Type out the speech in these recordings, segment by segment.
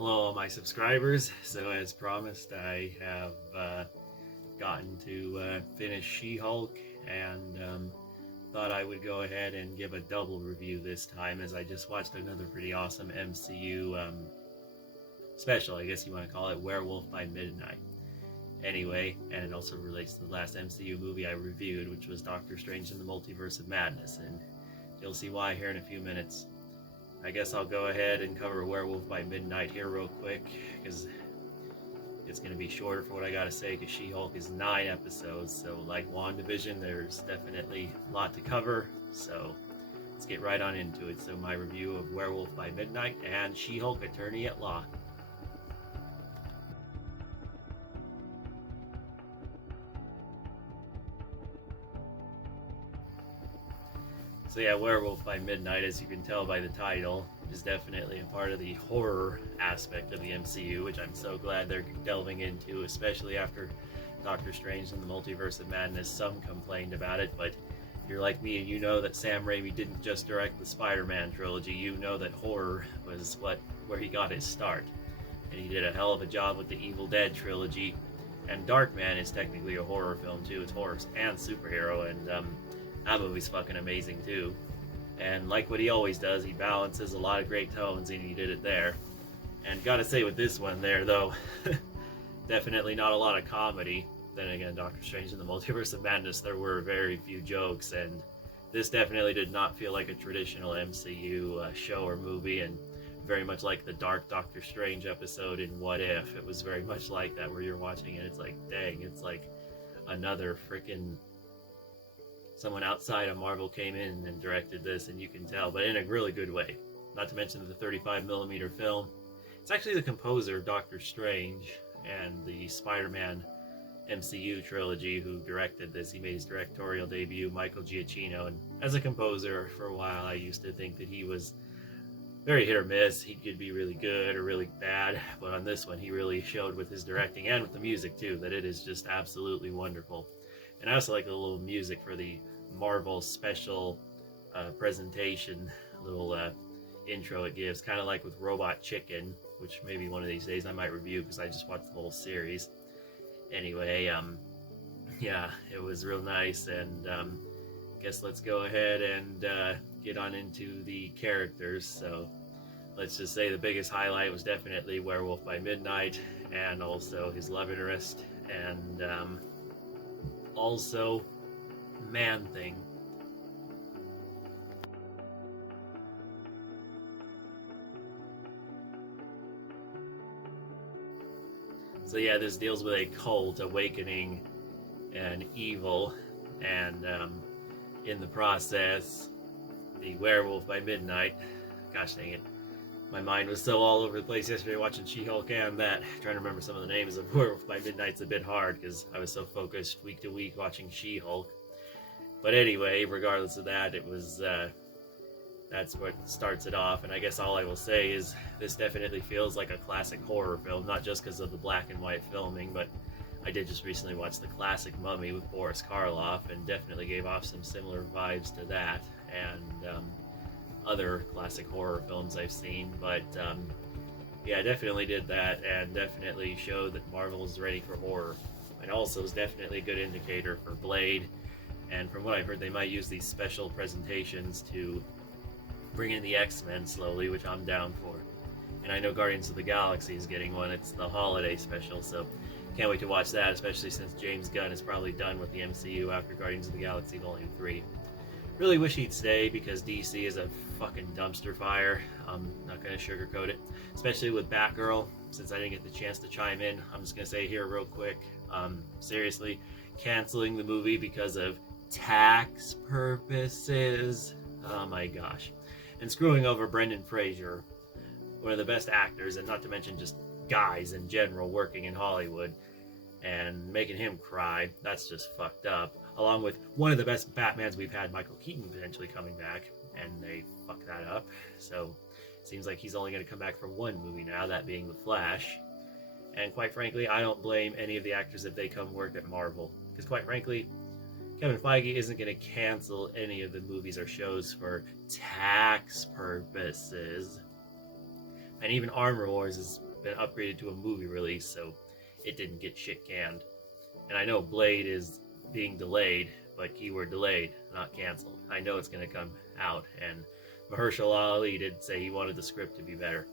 Hello, all my subscribers. So, as promised, I have gotten to finish She-Hulk, and thought I would go ahead and give a double review this time, as I just watched another pretty awesome MCU special, I guess you want to call it, Werewolf by Midnight. Anyway, and it also relates to the last MCU movie I reviewed, which was Doctor Strange in the Multiverse of Madness, and you'll see why here in a few minutes. I guess I'll go ahead and cover Werewolf by Midnight here real quick, because it's going to be shorter for what I got to say, because She-Hulk is 9 episodes, so like WandaVision, there's definitely a lot to cover, so let's get right on into it. So my review of Werewolf by Midnight and She-Hulk Attorney at Law. So yeah, Werewolf by Midnight, as you can tell by the title, is definitely a part of the horror aspect of the MCU, which I'm so glad they're delving into, especially after Doctor Strange and the Multiverse of Madness. Some complained about it, but if you're like me and you know that Sam Raimi didn't just direct the Spider-Man trilogy, you know that horror was where he got his start. And he did a hell of a job with the Evil Dead trilogy, and Darkman is technically a horror film too. It's horror and superhero, and that movie's fucking amazing too. And like what he always does, he balances a lot of great tones, and he did it there. And gotta say with this one there, though, definitely not a lot of comedy. Then again, Doctor Strange in the Multiverse of Madness, there were very few jokes, and this definitely did not feel like a traditional MCU show or movie, and very much like the Dark Doctor Strange episode in What If. It was very much like that, where you're watching it, it's like, dang, it's like another freaking... someone outside of Marvel came in and directed this, and you can tell, but in a really good way. Not to mention the 35mm film. It's actually the composer of Doctor Strange and the Spider-Man MCU trilogy who directed this. He made his directorial debut, Michael Giacchino, and as a composer for a while I used to think that he was very hit or miss. He could be really good or really bad, but on this one he really showed with his directing and with the music too, that it is just absolutely wonderful. And I also like the little music for the Marvel special presentation, little intro it gives, kind of like with Robot Chicken, which maybe one of these days I might review because I just watched the whole series. Anyway, yeah, it was real nice, and guess let's go ahead and get on into the characters. So let's just say the biggest highlight was definitely Werewolf by Midnight, and also his love interest, and also Man-Thing. So yeah, this deals with a cult awakening an evil, and in the process, the Werewolf by Midnight, gosh dang it, my mind was so all over the place yesterday watching She-Hulk and that. Trying to remember some of the names of Werewolf by Midnight's a bit hard because I was so focused week to week watching She-Hulk. But anyway, regardless of that, it was, that's what starts it off. And I guess all I will say is this definitely feels like a classic horror film, not just because of the black and white filming, but I did just recently watch the classic Mummy with Boris Karloff, and definitely gave off some similar vibes to that, and other classic horror films I've seen. But yeah, definitely did that, and definitely showed that Marvel is ready for horror, and also is definitely a good indicator for Blade. And from what I've heard, they might use these special presentations to bring in the X-Men slowly, which I'm down for. And I know Guardians of the Galaxy is getting one. It's the holiday special, so can't wait to watch that, especially since James Gunn is probably done with the MCU after Guardians of the Galaxy Volume 3. Really wish he'd stay, because DC is a fucking dumpster fire. I'm not going to sugarcoat it, especially with Batgirl. Since I didn't get the chance to chime in, I'm just going to say here real quick, seriously, canceling the movie because of tax purposes. Oh my gosh. And screwing over Brendan Fraser, one of the best actors, and not to mention just guys in general working in Hollywood, and making him cry. That's just fucked up. Along with one of the best Batmans we've had, Michael Keaton, potentially coming back, and they fucked that up. So it seems like he's only going to come back for one movie now, that being The Flash. And quite frankly, I don't blame any of the actors if they come work at Marvel, because quite frankly, Kevin Feige isn't going to cancel any of the movies or shows for tax purposes. And even Armor Wars is been upgraded to a movie release, so it didn't get shit canned. And I know Blade is being delayed, but keyword delayed, not canceled. I know it's going to come out, and Mahershala Ali did say he wanted the script to be better.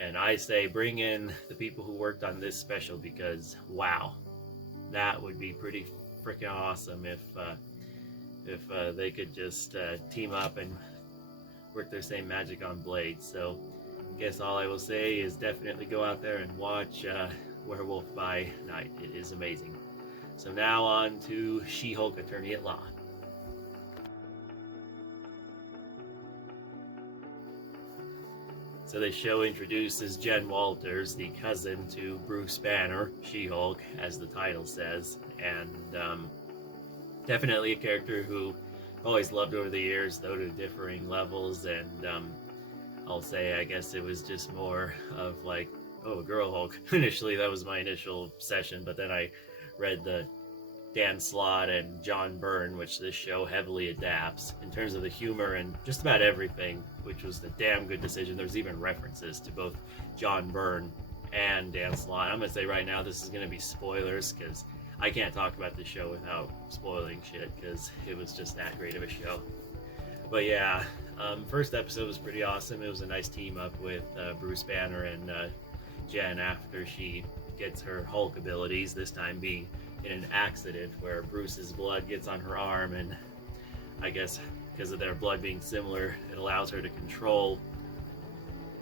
And I say bring in the people who worked on this special, because wow, that would be pretty freaking awesome if they could just team up and work their same magic on Blade. So I guess all I will say is definitely go out there and watch Werewolf by Night. It is amazing. So now on to She-Hulk Attorney at Law. So the show introduces Jen Walters, the cousin to Bruce Banner, She-Hulk, as the title says, and definitely a character who I've always loved over the years, though to differing levels, and I'll say I guess it was just more of like, oh, Girl Hulk. Initially, that was my initial session, but then I read the Dan Slott and John Byrne, which this show heavily adapts in terms of the humor and just about everything, which was a damn good decision. There's even references to both John Byrne and Dan Slott. I'm going to say right now this is going to be spoilers, because I can't talk about this show without spoiling shit, because it was just that great of a show. But yeah, first episode was pretty awesome. It was a nice team up with Bruce Banner and Jen after she gets her Hulk abilities, this time being in an accident where Bruce's blood gets on her arm, and I guess because of their blood being similar, it allows her to control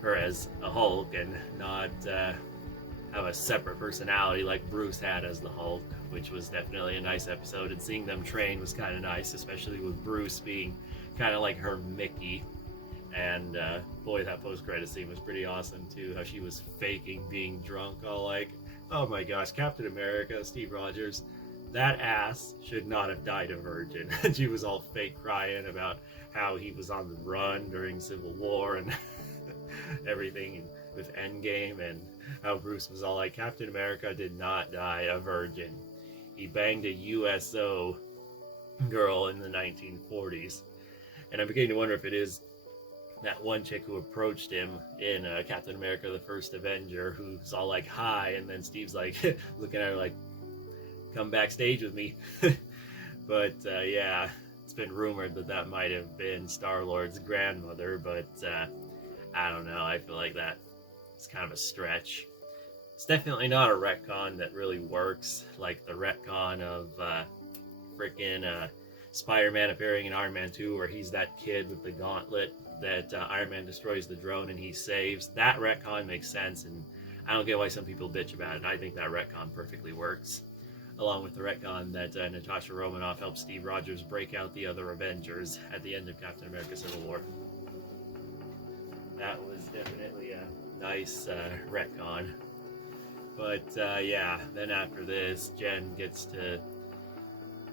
her as a Hulk and not have a separate personality like Bruce had as the Hulk, which was definitely a nice episode. And seeing them train was kind of nice, especially with Bruce being kind of like her Mickey. And boy, that post-credit scene was pretty awesome too, how she was faking being drunk, all like, oh my gosh, Captain America, Steve Rogers, that ass should not have died a virgin. And she was all fake crying about how he was on the run during Civil War and everything, and with Endgame, and how Bruce was all like, Captain America did not die a virgin. He banged a USO girl in the 1940s. And I'm beginning to wonder if it is that one chick who approached him in Captain America the First Avenger, who's all like, hi, and then Steve's like looking at her like, come backstage with me. But yeah, it's been rumored that that might have been Star-Lord's grandmother, but I don't know, I feel like that it's kind of a stretch. It's definitely not a retcon that really works, like the retcon of freaking Spider-Man appearing in Iron Man 2, where he's that kid with the gauntlet that Iron Man destroys the drone and he saves. That retcon makes sense, and I don't get why some people bitch about it. I think that retcon perfectly works, along with the retcon that Natasha Romanoff helped Steve Rogers break out the other Avengers at the end of Captain America Civil War. That was definitely a nice retcon. But yeah, then after this, Jen gets to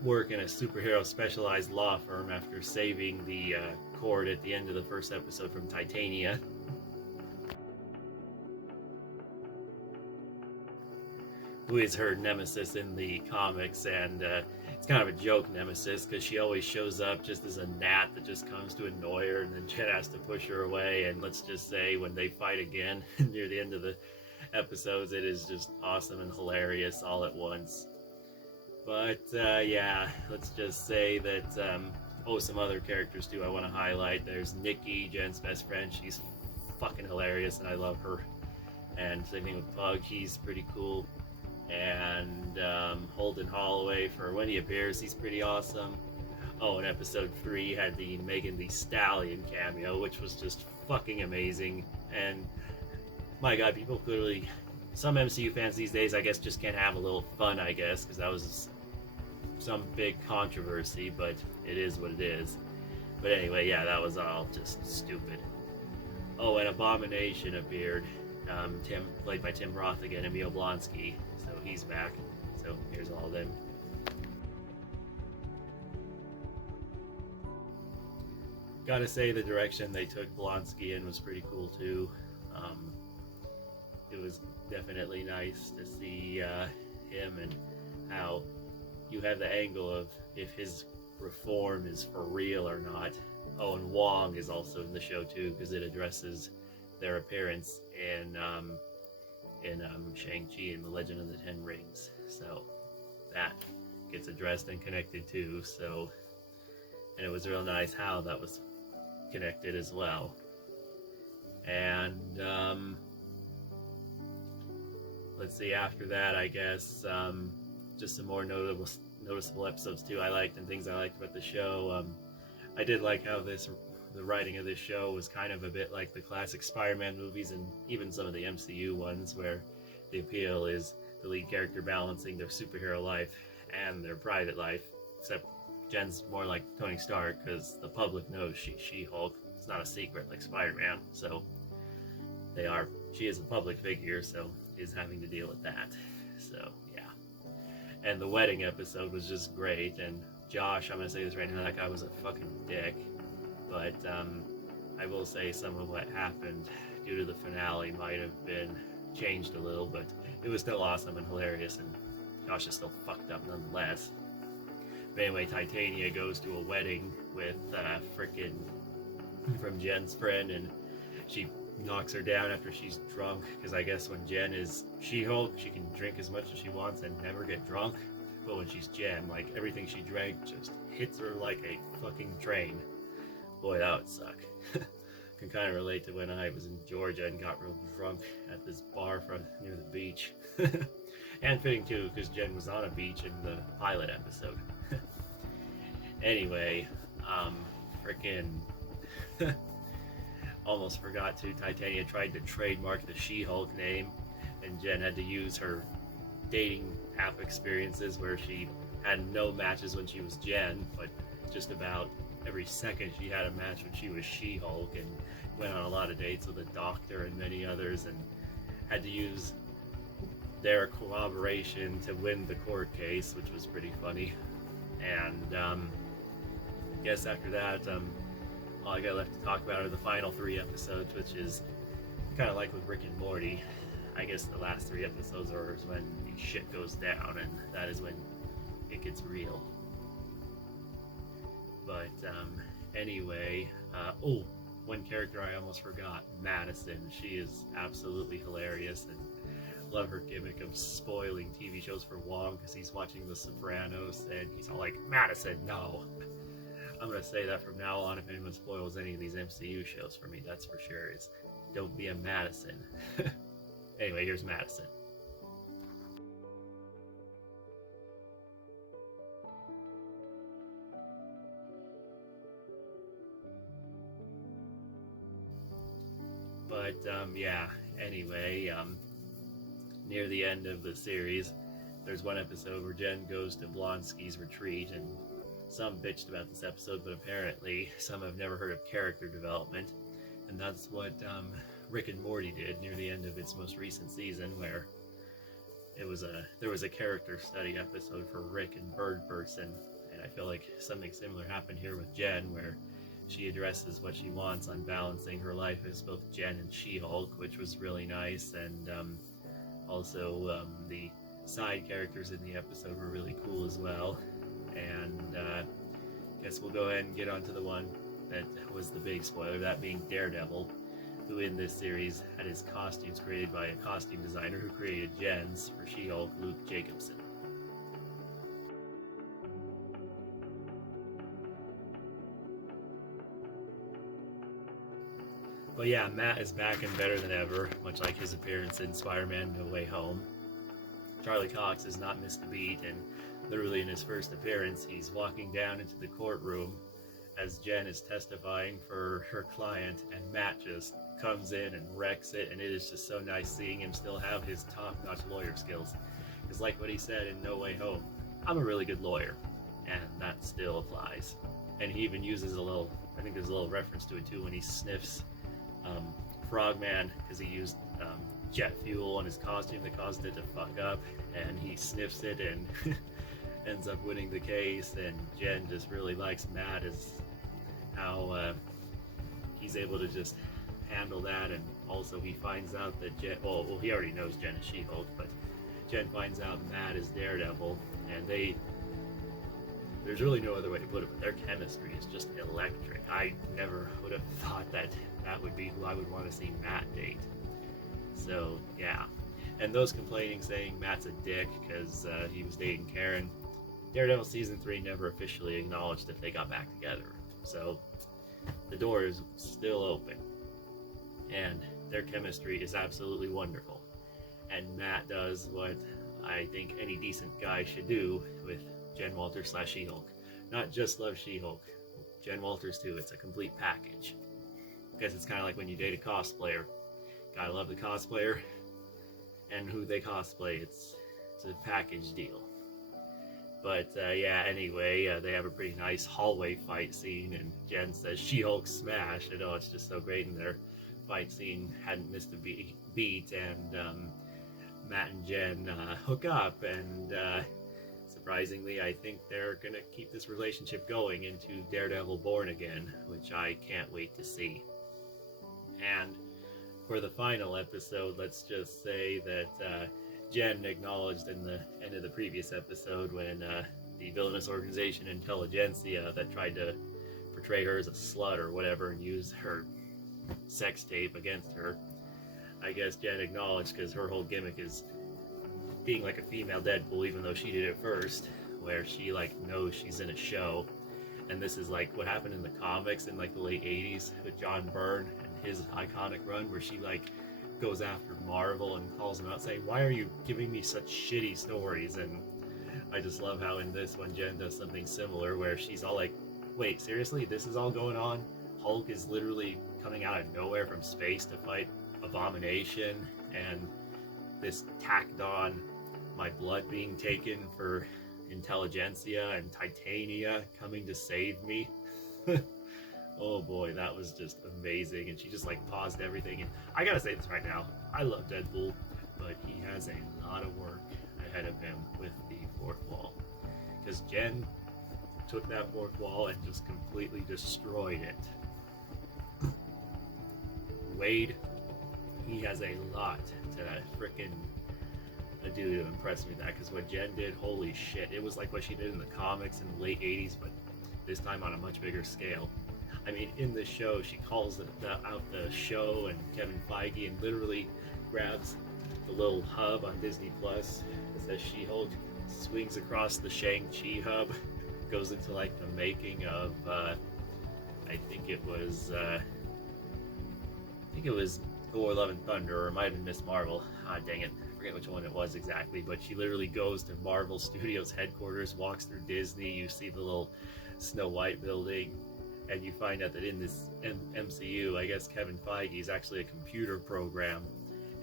work in a superhero specialized law firm after saving the Cord at the end of the first episode from Titania. Who is her nemesis in the comics, and it's kind of a joke nemesis, because she always shows up just as a gnat that just comes to annoy her, and then Jen has to push her away. And let's just say when they fight again near the end of the episodes, it is just awesome and hilarious all at once. But yeah, let's just say that some other characters too I want to highlight. There's Nikki, Jen's best friend. She's fucking hilarious and I love her. And same thing with Pug, he's pretty cool. And Holden Holloway, for when he appears, he's pretty awesome. Oh, and episode 3 had the Megan Thee Stallion cameo, which was just fucking amazing. And my god, people clearly, some MCU fans these days, I guess, just can't have a little fun, I guess, because that was some big controversy, but it is what it is. But anyway, yeah, that was all just stupid. Oh, and Abomination appeared, played by Tim Roth again, Emil Blonsky, so he's back. So here's all of them. Gotta say, the direction they took Blonsky in was pretty cool too. It was definitely nice to see him, and how you have the angle of if his reform is for real or not. Oh, and Wong is also in the show too, because it addresses their appearance in in Shang-Chi and the Legend of the Ten Rings. So that gets addressed and connected too. So, and it was real nice how that was connected as well. And let's see, after that, I guess just some more noticeable episodes too I liked, and things I liked about the show. I did like how the writing of this show was kind of a bit like the classic Spider-Man movies, and even some of the MCU ones, where the appeal is the lead character balancing their superhero life and their private life. Except Jen's more like Tony Stark, because the public knows she's She-Hulk. It's not a secret like Spider-Man, so she is a public figure, so is having to deal with that. So yeah. And the wedding episode was just great, and Josh, I'm gonna say this right now, that guy was a fucking dick. But I will say some of what happened due to the finale might have been changed a little, but it was still awesome and hilarious, and Josh is still fucked up nonetheless. But anyway, Titania goes to a wedding with frickin' from Jen's friend, and she knocks her down after she's drunk, because I guess when Jen is She-Hulk, she can drink as much as she wants and never get drunk. But when she's Jen, like, everything she drank just hits her like a fucking train. Boy, that would suck. Can kind of relate to when I was in Georgia and got real drunk at this bar near the beach. And fitting too, because Jen was on a beach in the pilot episode. Anyway, frickin' almost forgot to. Titania tried to trademark the She-Hulk name, and Jen had to use her dating app experiences where she had no matches when she was Jen, but just about every second she had a match when she was She-Hulk, and went on a lot of dates with a doctor and many others, and had to use their cooperation to win the court case, which was pretty funny. And I guess after that, all I got left to talk about are the final 3 episodes, which is kind of like with Rick and Morty. I guess the last 3 episodes are when the shit goes down, and that is when it gets real. But anyway, one character I almost forgot, Madison. She is absolutely hilarious, and love her gimmick of spoiling TV shows for Wong because he's watching The Sopranos, and he's all like, Madison, no. I'm going to say that from now on. If anyone spoils any of these MCU shows for me, that's for sure, is don't be a Madison. Anyway, here's Madison. But yeah, anyway, near the end of the series, there's one episode where Jen goes to Blonsky's retreat, and some bitched about this episode, but apparently some have never heard of character development, and that's what Rick and Morty did near the end of its most recent season, where there was a character study episode for Rick and Bird Person, and I feel like something similar happened here with Jen, where she addresses what she wants on balancing her life as both Jen and She-Hulk, which was really nice, and also the side characters in the episode were really cool as well. And I guess we'll go ahead and get on to the one that was the big spoiler, that being Daredevil, who in this series had his costumes created by a costume designer who created Jen's for She-Hulk, Luke Jacobson. But yeah, Matt is back and better than ever, much like his appearance in Spider-Man No Way Home. Charlie Cox has not missed a beat, and literally in his first appearance, he's walking down into the courtroom as Jen is testifying for her client, and Matt just comes in and wrecks it, and it is just so nice seeing him still have his top-notch lawyer skills. Because like what he said in No Way Home, I'm a really good lawyer, and that still applies. And he even uses I think there's a little reference to it too, when he sniffs Frogman, because he used jet fuel on his costume that caused it to fuck up, and he sniffs it and ends up winning the case. And Jen just really likes Matt as how he's able to just handle that. And also he finds out that Jen, well he already knows Jen is She-Hulk, but Jen finds out Matt is Daredevil, and there's really no other way to put it, but their chemistry is just electric. I never would have thought that would be who I would want to see Matt date. So yeah, And those complaining saying Matt's a dick because he was dating Karen, Daredevil Season 3 never officially acknowledged that they got back together. So the door is still open. And their chemistry is absolutely wonderful. And Matt does what I think any decent guy should do with Jen Walters / She-Hulk. Not just love She-Hulk, Jen Walters too. It's a complete package. I guess it's kind of like when you date a cosplayer. Gotta love the cosplayer and who they cosplay. It's a package deal. But yeah, anyway, they have a pretty nice hallway fight scene, and Jen says She-Hulk smash. I know, it's just so great in their fight scene. Hadn't missed a beat, and Matt and Jen hook up, and surprisingly, I think they're gonna keep this relationship going into Daredevil Born Again, which I can't wait to see. And for the final episode, let's just say that Jen acknowledged in the end of the previous episode when the villainous organization Intelligentsia that tried to portray her as a slut or whatever and use her sex tape against her. I guess Jen acknowledged because her whole gimmick is being like a female Deadpool, even though she did it first, where she like knows she's in a show. And this is like what happened in the comics in like the late 80s with John Byrne and his iconic run, where she like goes after Marvel and calls them out saying, why are you giving me such shitty stories? And I just love how in this one Jen does something similar where she's all like, wait, seriously, this is all going on? Hulk is literally coming out of nowhere from space to fight Abomination, and this tacked on my blood being taken for Intelligentsia and Titania coming to save me. Oh boy, that was just amazing. And she just like paused everything. And I gotta say this right now, I love Deadpool, but he has a lot of work ahead of him with the fourth wall. Because Jen took that fourth wall and just completely destroyed it. Wade, he has a lot to frickin' do to impress me with that, because what Jen did, holy shit, it was like what she did in the comics in the late 80s, but this time on a much bigger scale. I mean, in the show, she calls out the show and Kevin Feige and literally grabs the little hub on Disney Plus that says She-Hulk, swings across the Shang-Chi hub, goes into like the making of, I think it was Thor: Love and Thunder, or it might have been Miss Marvel. Ah, dang it. I forget which one it was exactly, but she literally goes to Marvel Studios headquarters, walks through Disney, you see the little Snow White building, and you find out that in this MCU, I guess Kevin Feige is actually a computer program,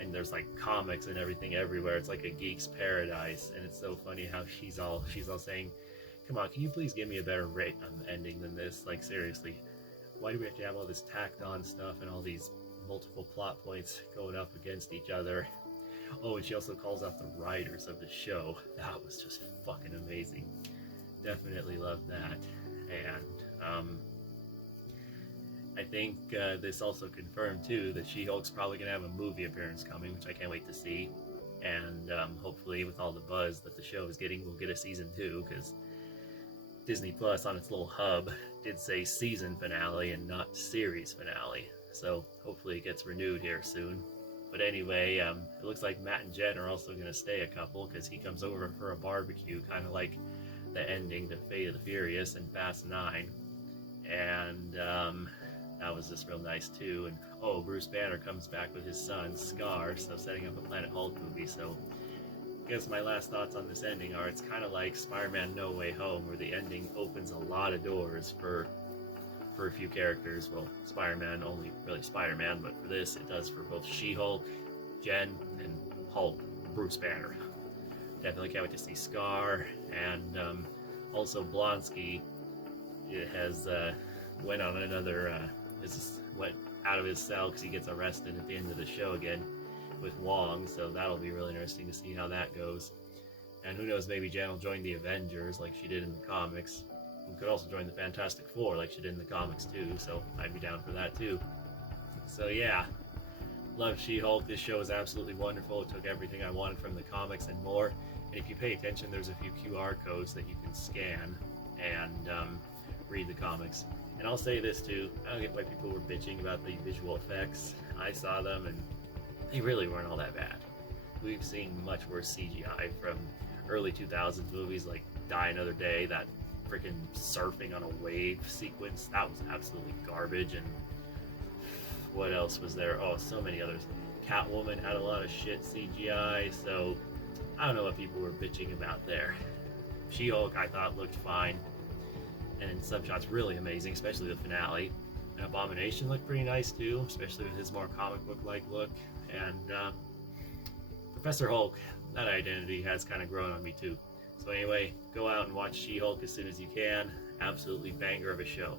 and there's like comics and everything everywhere. It's like a geek's paradise, and it's so funny how she's all saying, come on, can you please give me a better ending than this? Like, seriously, why do we have to have all this tacked on stuff and all these multiple plot points going up against each other? Oh, and she also calls out the writers of the show. That was just fucking amazing. Definitely loved that. And I think this also confirmed too that She-Hulk's probably gonna have a movie appearance coming, which I can't wait to see. And hopefully with all the buzz that the show is getting, we'll get a season 2, because Disney Plus on its little hub did say season finale and not series finale. So hopefully it gets renewed here soon. But anyway, it looks like Matt and Jen are also going to stay a couple, because he comes over for a barbecue, kind of like the ending to Fate of the Furious and Fast 9. And that was just real nice too. And oh, Bruce Banner comes back with his son, Scar, so setting up a Planet Hulk movie. So I guess my last thoughts on this ending are, it's kind of like Spider-Man No Way Home, where the ending opens a lot of doors for a few characters. Well, Spider-Man, only really Spider-Man, but for this, it does for both She-Hulk, Jen, and Hulk, Bruce Banner. Definitely can't wait to see Scar. And also Blonsky has went on another, went out of his cell because he gets arrested at the end of the show again with Wong, so that'll be really interesting to see how that goes. And who knows, maybe Jen will join the Avengers like she did in the comics. And could also join the Fantastic Four like she did in the comics too, so I'd be down for that too. So yeah, love She-Hulk. This show is absolutely wonderful. It took everything I wanted from the comics and more. And if you pay attention, there's a few QR codes that you can scan and read the comics. And I'll say this too, I don't get why people were bitching about the visual effects. I saw them and they really weren't all that bad. we've seen much worse CGI from early 2000s movies like Die Another Day. That freaking surfing on a wave sequence, that was absolutely garbage. And what else was there? Oh, so many others. Catwoman had a lot of shit CGI, so I don't know what people were bitching about there. She-Hulk, I thought, looked fine, and in some shots really amazing, especially the finale. And Abomination looked pretty nice too, especially with his more comic book-like look. And Professor Hulk, that identity has kind of grown on me too. So anyway, go out and watch She-Hulk as soon as you can. Absolutely banger of a show.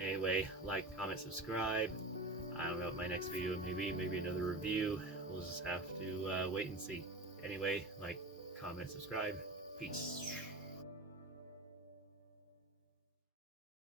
Anyway, like, comment, subscribe. I don't know what my next video may be, maybe another review. We'll just have to wait and see. Anyway, like, comment, subscribe. Peace.